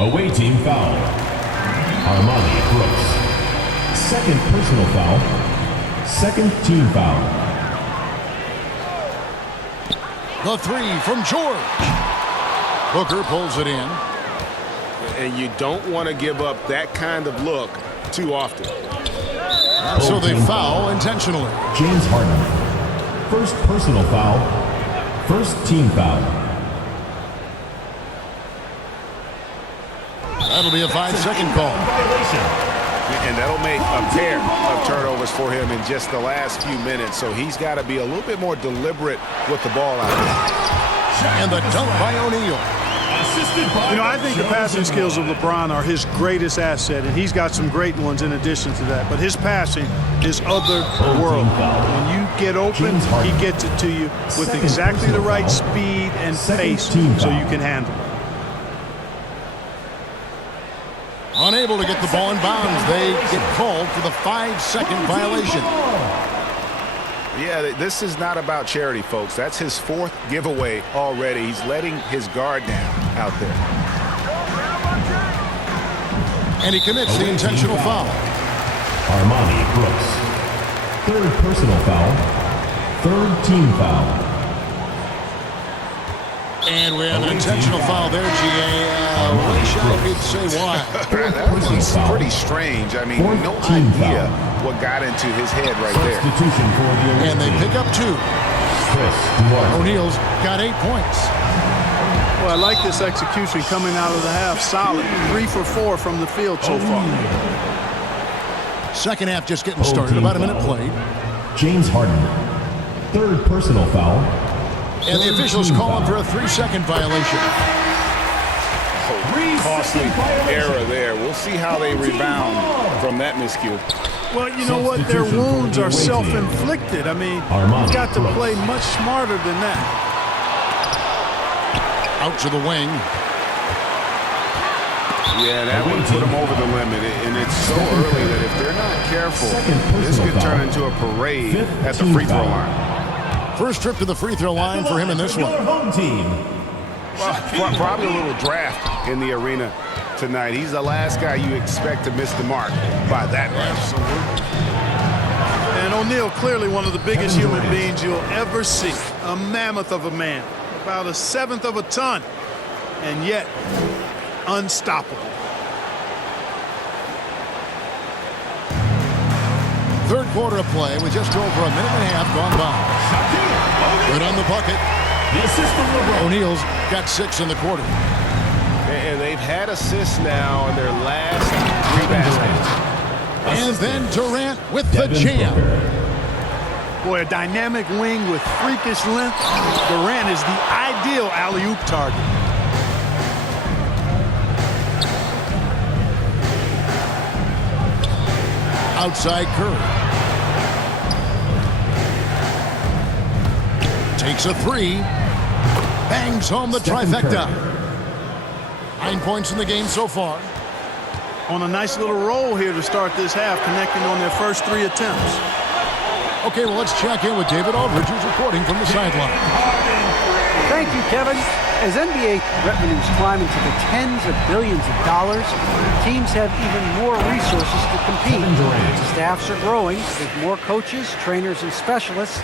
Away team foul. Armani Brooks. Second personal foul. Second team foul. The three from George. Booker pulls it in. And you don't want to give up that kind of look too often. And so they foul intentionally. James Harden. First personal foul. First team foul. That'll be a 5-second call. And that'll make a pair of turnovers for him in just the last few minutes. So he's got to be a little bit more deliberate with the ball out there. And the dunk by O'Neal. I think the passing skills of LeBron are his greatest asset, and he's got some great ones in addition to that. But his passing is otherworldly. When you get open, he gets it to you with exactly the right speed and pace so you can handle it. Unable to get the ball in bounds. They get called for the 5-second violation. Yeah, this is not about charity, folks. That's his fourth giveaway already. He's letting his guard down out there. And he commits the intentional foul. Armani Brooks. Third personal foul. Third team foul. And we have an intentional foul there, G.A. Wish I could say why. That one's pretty strange. I mean, no idea what got into his head right there. And they pick up 2. O'Neal's got 8 points. Well, I like this execution coming out of the half. Solid. 3 for 4 from the field so far. Second half just getting started. About a minute played. James Harden. Third personal foul. And the officials call him for a 3-second violation. Costly error there. We'll see how they rebound from that miscue. Well, you know what? Their wounds are self-inflicted. I mean, you've got to play much smarter than that. Out to the wing. Yeah, that one put them over the limit. And it's so early that if they're not careful, this could turn into a parade at the free throw line. First trip to the free throw line for him in this one. Home team. Well, probably a little draft in the arena tonight. He's the last guy you expect to miss the mark by that much. And O'Neal, clearly one of the biggest human beings you'll ever see. A mammoth of a man. About 1/7 of a ton. And yet, unstoppable. Third quarter of play with just over a minute and a half gone by. Good on the bucket. O'Neal's got 6 in the quarter. And they've had assists now in their last 3 baskets. And then Durant with the jam. Boy, a dynamic wing with freakish length. Durant is the ideal alley-oop target. Outside Curry. Takes a 3. Bangs home the trifecta. 9 points in the game so far. On a nice little roll here to start this half, connecting on their first 3 attempts. Okay, well, let's check in with David Aldridge, who's reporting from the sideline. Thank you, Kevin. As NBA revenues climb into the tens of billions of dollars, teams have even more resources to compete. Staffs are growing with more coaches, trainers, and specialists,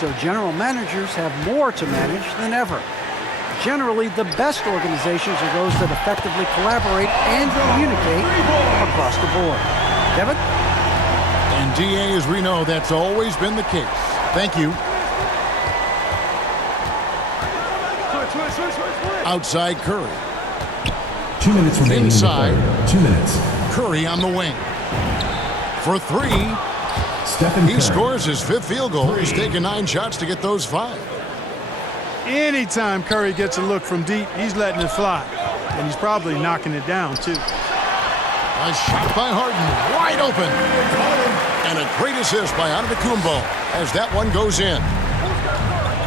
so general managers have more to manage than ever. Generally, the best organizations are those that effectively collaborate and communicate across the board. Kevin? And DA, as we know, that's always been the case. Thank you. Outside Curry. 2 minutes remaining. Inside. 2 minutes. Curry on the wing. For 3. Stephen He Curry. scores his 5th field goal. He's taken 9 shots to get those 5. Anytime Curry gets a look from deep, he's letting it fly. And he's probably knocking it down, too. A shot by Harden, wide open. And a great assist by Antetokounmpo as that one goes in.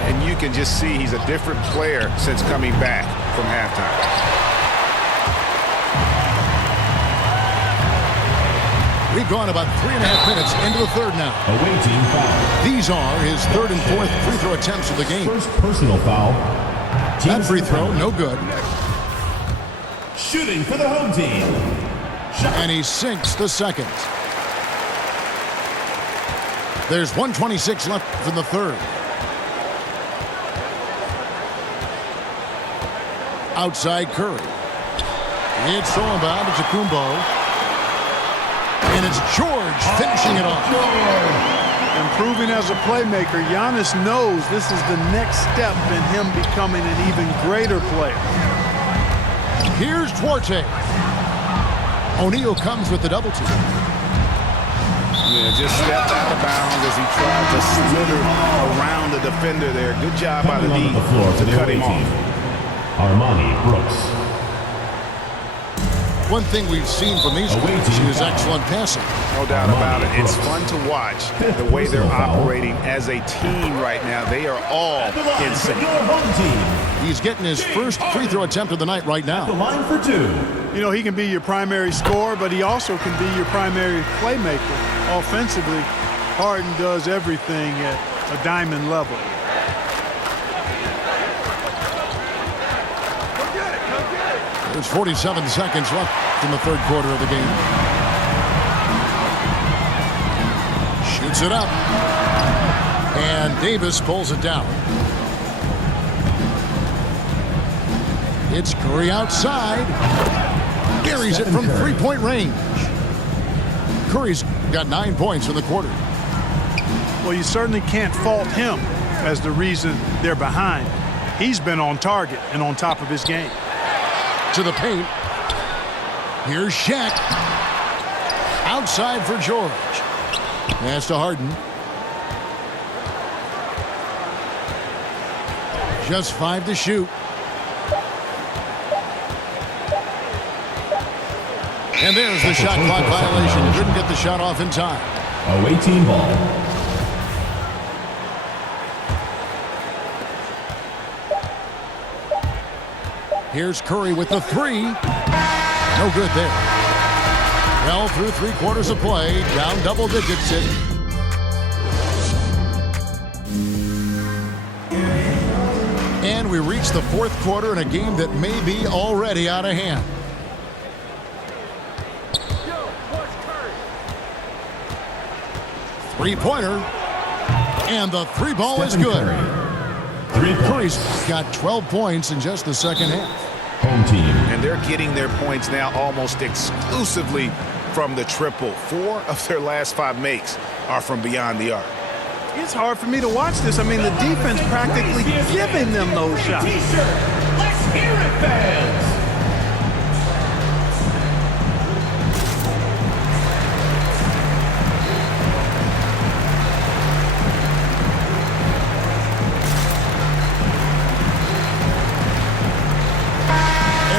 And you can just see he's a different player since coming back from halftime. We've gone about 3.5 minutes into the third now. Away team foul. These are his 3rd and 4th free throw attempts of the game. First personal foul. That free throw, no good. Shooting for the home team. And he sinks the second. There's 1:26 left in the third. Outside Curry. It's thrown by Antetokounmpo. And it's George finishing it off. Improving as a playmaker, Giannis knows this is the next step in him becoming an even greater player. Here's Duarte. O'Neal comes with the double team. Yeah, just stepped out of bounds as he tried to slither around the defender there. Good job by the Coming D onto the floor for to the cut away him team. off. Armani Brooks. One thing we've seen from these Away guys team is foul. excellent passing. No doubt about it. It's Brooks. fun to watch Fifth the way they're personal foul. operating as a team right now. They are all At the line in for sync. your home team. He's getting his first free throw attempt of the night right The now. line for two. You know, he can be your primary scorer, but he also can be your primary playmaker. Offensively, Harden does everything at a diamond level. There's 47 seconds left in the third quarter of the game. Shoots it up. And Davis pulls it down. It's Curry outside. Buries it from three-point range. Curry's got 9 points in the quarter. Well, you certainly can't fault him as the reason they're behind. He's been on target and on top of his game. To the paint. Here's Shaq. Outside for George. Pass to Harden. Just 5 to shoot. And there's the shot clock violation. He couldn't get the shot off in time. Away team ball. Here's Curry with the three. No good there. Well, through 3 quarters of play, down double digits. And we reach the fourth quarter in a game that may be already out of hand. Three-pointer. And the three ball is Stephen good. Curry. 3 Curry's points. got 12 points in just the second half. Home team. And they're getting their points now almost exclusively from the triple. 4 of their last 5 makes are from beyond the arc. It's hard for me to watch this. I mean, the defense practically giving them those shots. Let's hear it, fans.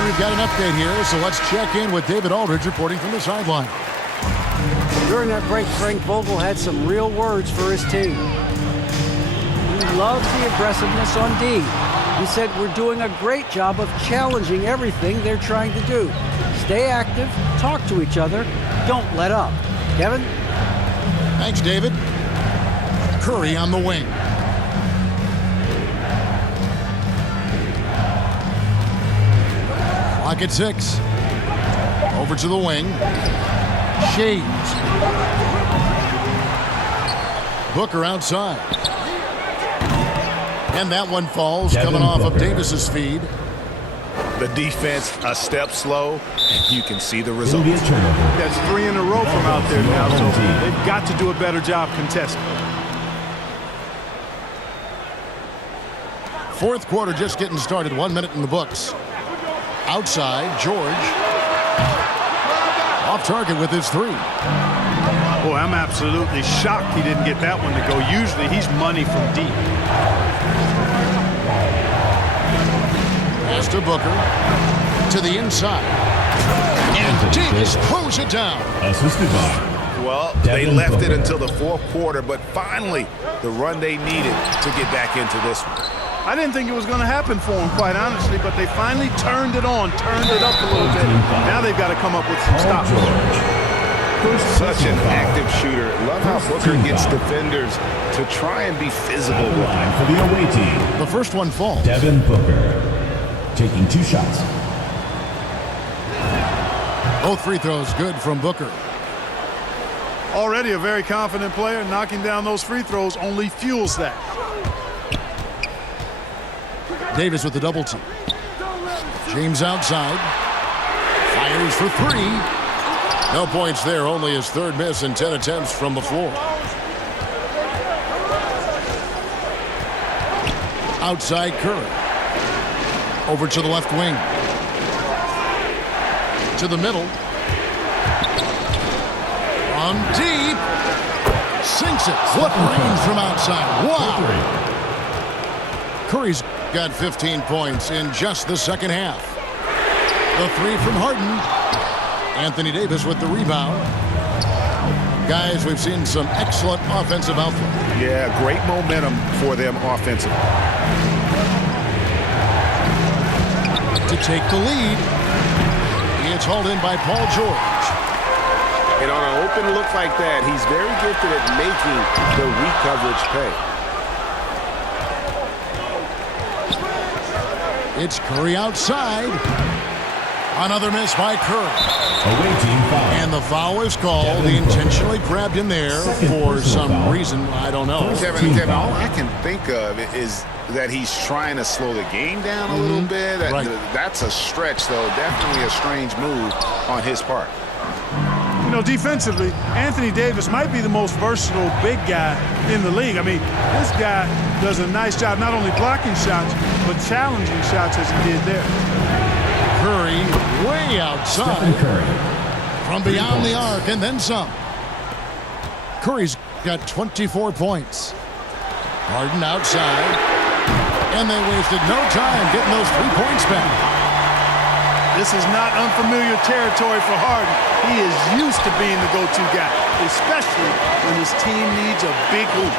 We've got an update here, so let's check in with David Aldridge reporting from the sideline. During that break, Frank Vogel had some real words for his team. He loves the aggressiveness on D. He said, we're doing a great job of challenging everything they're trying to do. Stay active, talk to each other, don't let up. Kevin? Thanks, David. Curry on the wing. Clock at 6. Over to the wing. Shades. Booker outside. And that one falls, Devin coming off of Booker. Davis's feed. The defense a step slow, and you can see the It'll result. be a turnover. That's 3 in a row from out there now, so they've got to do a better job contesting. Fourth quarter just getting started. 1 minute in the books. Outside, George. Off target with his three. Boy, I'm absolutely shocked he didn't get that one to go. Usually he's money from deep. Pass to Booker. To the inside. And Davis throws it down. Assisted by. Well, they Devin left Booker. it until the fourth quarter, but finally the run they needed to get back into this one. I didn't think it was going to happen for him, quite honestly, but they finally turned it on, turned it up a little bit. Now they've got to come up with some Paul stops. George. Such an Personal foul. active shooter. Love how First Booker team gets foul. defenders to try and be physical At the with him. line for the away team. The first one falls. Devin Booker taking 2 shots. Both free throws good from Booker. Already a very confident player. Knocking down those free throws only fuels that. Davis with the double team. James outside. Fires for three. No points there. Only his third miss in 10 attempts from the floor. Outside Curry. Over to the left wing. To the middle. On deep. Sinks it. What range from outside. Wow. Curry's got 15 points in just the second half. The three from Harden. Anthony Davis with the rebound. Guys, we've seen some excellent offensive output. Yeah, great momentum for them offensively. To take the lead. It's hauled in by Paul George. And on an open look like that, he's very gifted at making the weak coverage pay. It's Curry outside. Another miss by Curry. Away team foul. And the foul is called. He intentionally grabbed him there for some reason. I don't know. Kevin, all I can think of is that he's trying to slow the game down a little bit. Right. That's a stretch, though. Definitely a strange move on his part. You know, defensively, Anthony Davis might be the most versatile big guy in the league. I mean, this guy does a nice job not only blocking shots, but challenging shots as he did there. Curry way outside. Curry. From beyond the arc and then some. Curry's got 24 points. Harden outside. And they wasted no time getting those 3 points back. This is not unfamiliar territory for Harden. He is used to being the go-to guy, especially when his team needs a big hoop.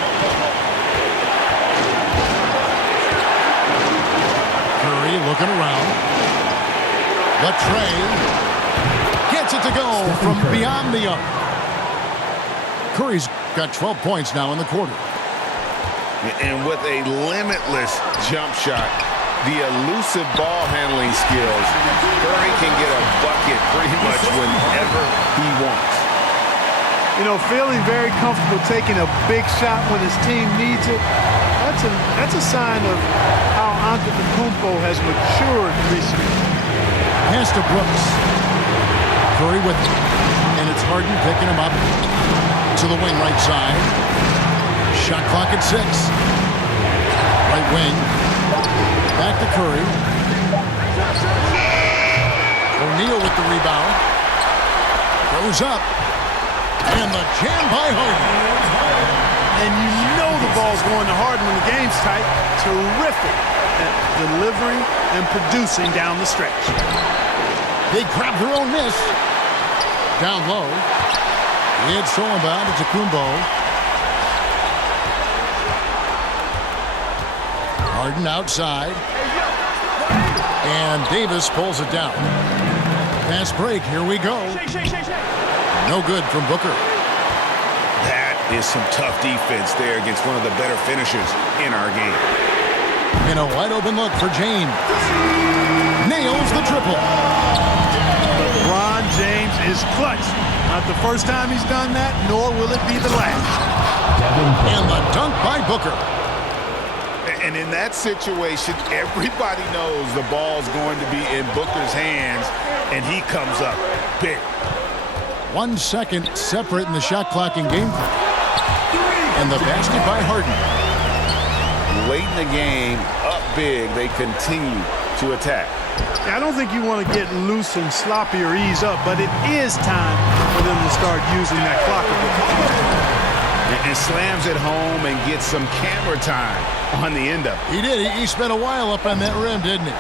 Curry looking around. The tray. Gets it to go from beyond the arc. Curry's got 12 points now in the quarter. And with a limitless jump shot, the elusive ball handling skills, Curry can get a bucket pretty much whenever he wants. You know, feeling very comfortable taking a big shot when his team needs it, that's a sign of how Antetokounmpo has matured recently. Pass to Brooks. Curry with it. And it's Harden picking him up to the wing right side. Shot clock at 6. Right wing. Back to Curry. O'Neal with the rebound. Goes up. And the jam by Harden. And you know the ball's going to Harden when the game's tight. Terrific at delivering and producing down the stretch. They grab their own miss. Down low. It's thrown by Antetokounmpo. Harden outside. And Davis pulls it down. Fast break. Here we go. No good from Booker. That is some tough defense there against one of the better finishers in our game. In a wide open look for James. Nails the triple. LeBron James is clutch. Not the first time he's done that, nor will it be the last. And the dunk by Booker. And in that situation, everybody knows the ball's going to be in Booker's hands, and he comes up big. 1 second separate in the shot clock and game clock. And the basket by Harden. Late in the game, up big, they continue to attack. I don't think you want to get loose and sloppy or ease up, but it is time for them to start using that clock a bit. And slams it home and gets some camera time on the end of it. He did. He spent a while up on that rim, didn't he?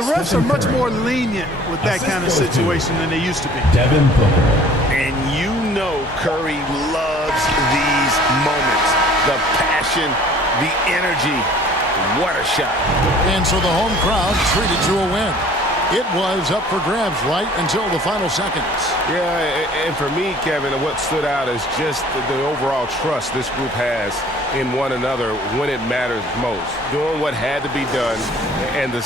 The refs are much more lenient with that kind of situation than they used to be. Devin Booker. And you know Curry loves these moments. The passion, the energy. What a shot. And so the home crowd treated to a win. It was up for grabs right until the final seconds. Yeah, and for me, Kevin, what stood out is just the overall trust this group has in one another when it matters most. Doing what had to be done and the